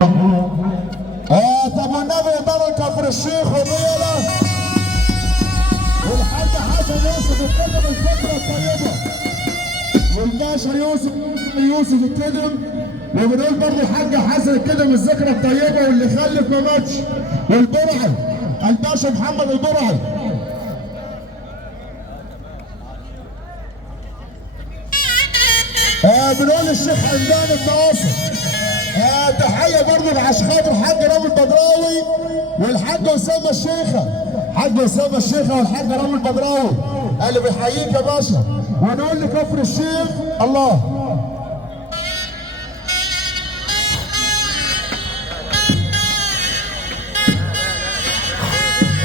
طب والنبي يقدروا كفر الشيخ وبيله والحاج حسن يوسف الكدم الذكرى الطيبه والباشا يوسف الكدم، وبنقول برضه الحاج حسن الكدم الذكرى الطيبه واللي خلف ما ماتش، والبرعي الباشا محمد البرعي. بنقول الشيخ حمدان الناصر. تحيه برضه عشان خاطر الحاج رامي البدراوي والحاج اسامه الشيخه، حاج اسامه الشيخه والحاج رامي البدراوي اللي بيحييك يا باشا. ونقول لكفر الشيخ الله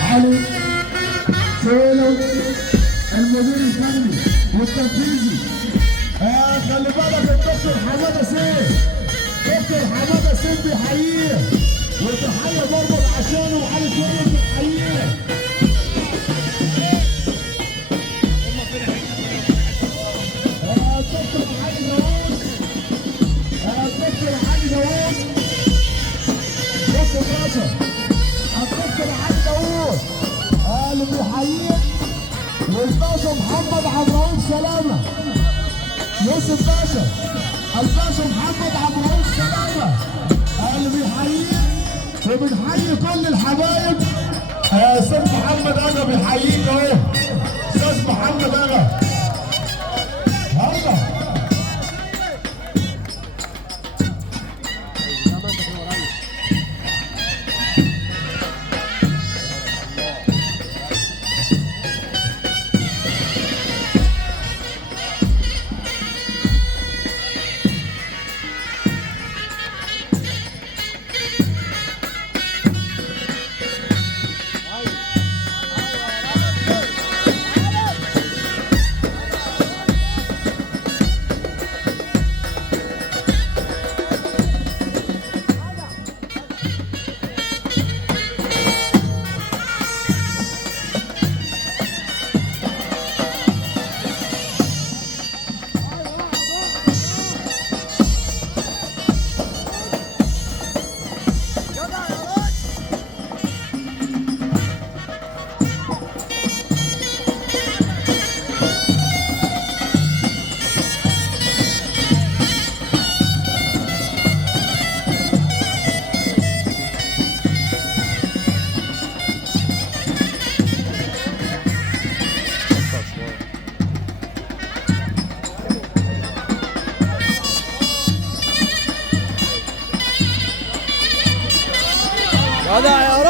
علي سولو المدير الفني والتنفيذي. خلي بالك الدكتور حماده سيف، دكتور حماده سيف بيحييه، وتحيه برضه عشانه وعلي سوري بيحييه. دكتور علي داوود، دكتور علي داوود، دكتور باشا، الدكتور علي داوود اللي بيحييك، والباشا محمد عبد الرؤوف سلامه، يوسف باشا، الباشا محمد عبد الرؤوف سلامه اللي بيحييك، وبنحيي كل الحبايب. استاذ محمد اغا بيحييك اهو، استاذ محمد اغا هلا. هذا يا